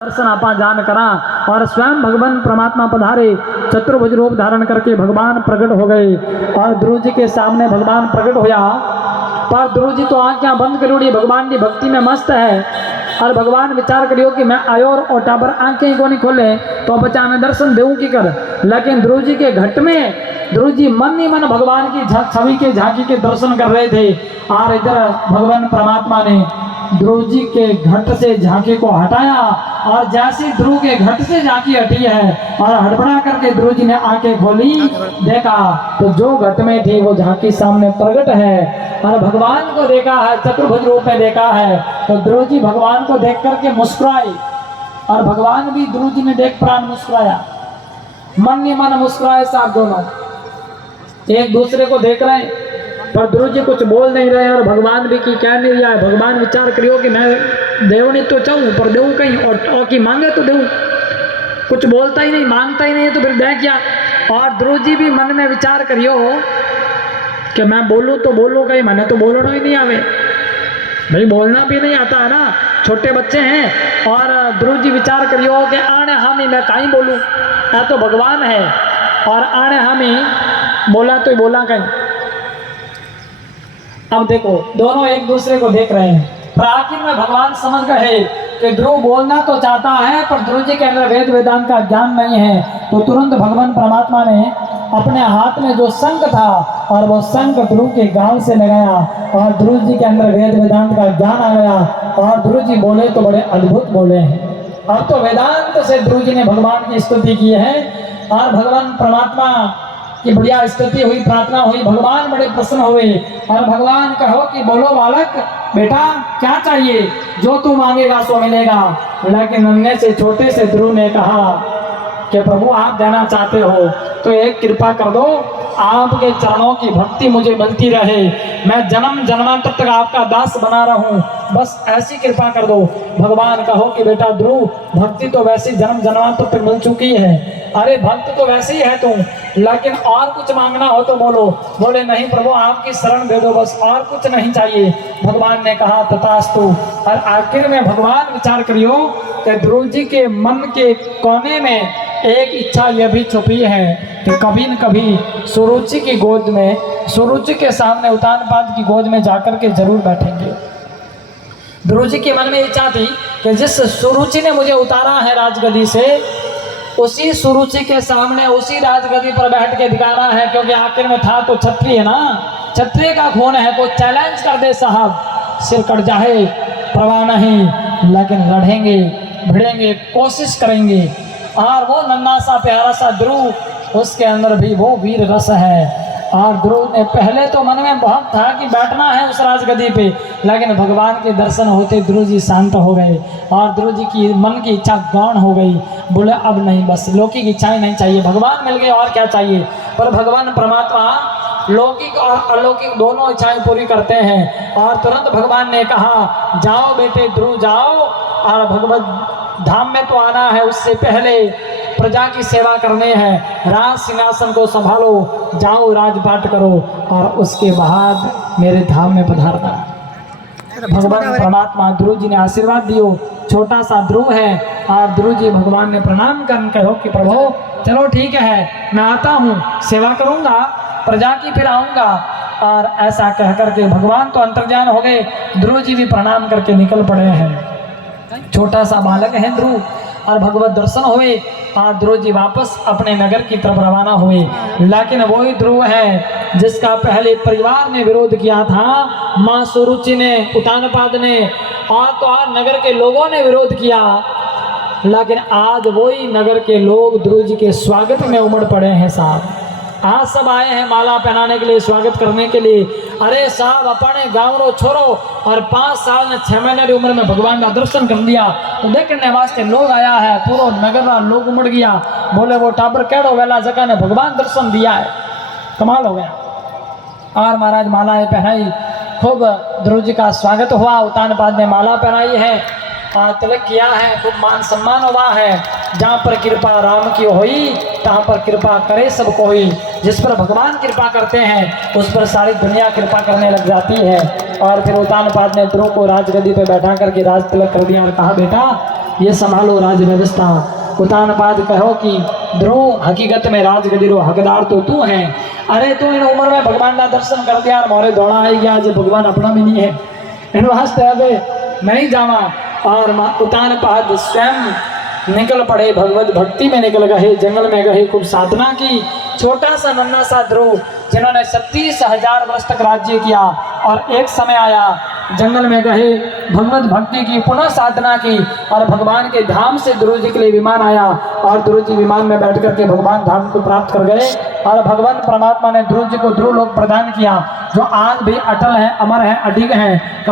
दर्शन आपा जान करा और स्वयं भगवान परमात्मा पधारे, चतुर्भुज रूप धारण करके भगवान प्रकट हो गए और ध्रुव जी के सामने भगवान प्रकट होया। पर ध्रुव जी तो आंखें बंद करी, भगवान की भक्ति में मस्त है और भगवान विचार करियो कि मैं आयो और टाबर आंखें को नहीं खोले तो बच्चा में दर्शन देऊं की कर। लेकिन ध्रुव जी के घट में ध्रुव जी मन ही मन भगवान की छवि के झांकी के दर्शन कर रहे थे और इधर भगवान परमात्मा ने ध्रुव जी के घट से झांकी को हटाया और जैसे ध्रुव के घट से झांकी हटी है और हड़बड़ा करके ध्रुव जी ने आंखें खोली, देखा तो जो घट में थी वो झांकी सामने प्रकट है और भगवान को देखा है, चतुर्भुज रूप में देखा है। तो ध्रुव जी भगवान को देख करके मुस्कुराए और भगवान भी ध्रुव जी ने देख प्राण मुस्कुराया, मन ही मन मुस्कुराए। साथ दोनों एक दूसरे को देख रहे हैं पर ध्रुव जी कुछ बोल नहीं रहे और भगवान भी की कह नहीं रहा है। भगवान विचार करियो कि मैं देवनी तो चाहूँ पर देऊँ कहीं और की मांगे तो देऊँ, कुछ बोलता ही नहीं, मांगता ही नहीं तो फिर दे क्या। और ध्रुव जी भी मन में विचार करियो कि मैं बोलूँ तो बोलूँ कहीं, मैंने तो बोलना ही नहीं आवे, भाई बोलना भी नहीं आता है ना, छोटे बच्चे हैं। और ध्रुव जी विचार करियो कि आने हामी मैं कहीं बोलूँ, या तो भगवान है और आने हामी बोला तो बोला कहीं। अब देखो दोनों एक दूसरे को देख रहे हैं, पर आखिर में भगवान समझ गए कि ध्रुव बोलना तो चाहता है पर ध्रुव जी के अंदर वेद वेदांत का ज्ञान नहीं है। तो तुरंत भगवान परमात्मा ने अपने हाथ में जो शंख था और वो शंख ध्रुव के गाल से लगाया और ध्रुव जी के अंदर वेद वेदांत का ज्ञान आ गया और ध्रुव जी बोले तो बड़े अद्भुत बोले हैं। अब तो वेदांत से ध्रुव जी ने भगवान की स्तुति की है और भगवान परमात्मा की बढ़िया स्तुति हुई, प्रार्थना हुई, भगवान बड़े प्रसन्न हुए और भगवान कहो कि बोलो बालक बेटा क्या चाहिए, जो तू मांगेगा सो मिलेगा। लेकिन नन्हे से छोटे से ध्रुव ने कहा कि प्रभु आप जाना चाहते हो तो एक कृपा कर दो, आपके चरणों की भक्ति मुझे मिलती रहे, मैं जन्म जन्मांतर तक आपका दास बना रहूं, बस ऐसी कृपा कर दो। भगवान कहो कि बेटा ध्रुव भक्ति तो वैसी जन्म जन्मांतर तक मिल चुकी है, अरे भक्त तो वैसे ही है तू, लेकिन और कुछ मांगना हो तो बोलो। बोले नहीं प्रभु आपकी शरण दे दो, बस और कुछ नहीं चाहिए। भगवान ने कहा तथास्तु। और आखिर में भगवान विचार करियो कि ध्रुव जी के मन के कोने में एक इच्छा यह भी छुपी है कि कभी न कभी सुरुचि की गोद में, सुरुचि के सामने उतानपाद की गोद में जाकर के जरूर बैठेंगे। ध्रुव जी के मन में इच्छा थी कि जिस सुरुचि ने मुझे उतारा है राजगद्दी से, उसी सुरुचि के सामने उसी राजगद्दी पर बैठ के दिखाना है, क्योंकि आखिर में था तो क्षत्रिय ना, क्षत्रिय का खून है। तो चैलेंज कर दे साहब, सिर कट जाए परवाह नहीं, लेकिन लड़ेंगे भिड़ेंगे, कोशिश करेंगे। और वो नन्हा सा प्यारा सा ध्रुव, उसके अंदर भी वो वीर रस है। और ध्रुव ने पहले तो मन में बहुत था कि बैठना है उस राजगद्दी पे, लेकिन भगवान के दर्शन होते ध्रुव जी शांत हो गए और ध्रुव जी की मन की इच्छा गौण हो गई। बोले अब नहीं, बस लौकिक इच्छाएं नहीं चाहिए, भगवान मिल गए और क्या चाहिए। पर भगवान परमात्मा लौकिक और अलौकिक दोनों इच्छाएं पूरी करते हैं। और तुरंत भगवान ने कहा जाओ बेटे ध्रुव जाओ, और भगवत धाम में तो आना है, उससे पहले प्रजा की सेवा करने है, राज सिंहासन को संभालो, जाओ राजपाट करो और उसके बाद मेरे धाम में पधारना। भगवान परमात्मा ध्रुव जी ने आशीर्वाद दियो। छोटा सा ध्रुव है और ध्रुव जी भगवान ने प्रणाम कर कहो कि प्रभु चलो ठीक है मैं आता हूँ, सेवा करूँगा, प्रजा की फिर आऊँगा। और ऐसा कह करके भगवान तो अंतर्जान हो गए, ध्रुव जी भी प्रणाम करके निकल पड़े हैं। छोटा सा बालक है ध्रुव और भगवत दर्शन हुए और ध्रुव जी वापस अपने नगर की तरफ रवाना हुए। लेकिन वही ध्रुव है जिसका पहले परिवार ने विरोध किया था, माँ सुरुचि ने, उतानपाद ने और तो और नगर के लोगों ने विरोध किया, लेकिन आज वही नगर के लोग ध्रुव जी के स्वागत में उमड़ पड़े हैं। साहब आज सब आए हैं माला पहनाने के लिए, स्वागत करने के लिए। अरे साहब अपने गाँव रो छोरो और 5 साल ने 6 महीने की उम्र में भगवान का दर्शन कर लिया, तो देखने वास्ते लोग आया है, पूरा नगर का लोग उमड़ गया। बोले वो टाबर केड़ो वेला जगह ने भगवान दर्शन दिया है, कमाल हो गया। और महाराज मालाएं पहनाई, खूब ध्रुव जी का स्वागत हुआ, उतानपाद ने माला पहनाई है, तिलक किया है, खूब मान सम्मान हुआ है। जहाँ पर कृपा राम की हुई तहाँ पर कृपा करे सब कोई। जिस पर भगवान कृपा करते हैं उस पर सारी दुनिया कृपा करने लग जाती है। और फिर उतानपाद ने ध्रुव को राजगद्दी पे बैठा करके राज तिलक कर दिया और कहा बेटा ये संभालो राज व्यवस्था। उतानपाद कहो कि ध्रुव हकीकत में राजगदीरो हकदार तो तू है। अरे तू इन उम्र में भगवान ना दर्शन कर दिया, मोरे दौड़ा आई गया, आज भगवान अपना भी नहीं है इन वास्ते अबे नहीं जावा। और उतानपाद स्वयं निकल पड़े, भगवत भक्ति में निकल गए, जंगल में गए, खूब साधना की। छोटा सा नन्हा सा ध्रुव जिन्होंने 36,000 वर्ष तक राज्य किया, और एक समय आया जंगल में गए, भगवत भक्ति की, पुनः साधना की, और भगवान के धाम से ध्रुव जी के लिए विमान आया, और ध्रुव जी विमान में बैठ करके भगवान धाम को प्राप्त कर गए। और भगवान परमात्मा ने ध्रुव जी को ध्रुव लोक प्रदान किया, जो आज भी अटल है, अमर है, अडिग है।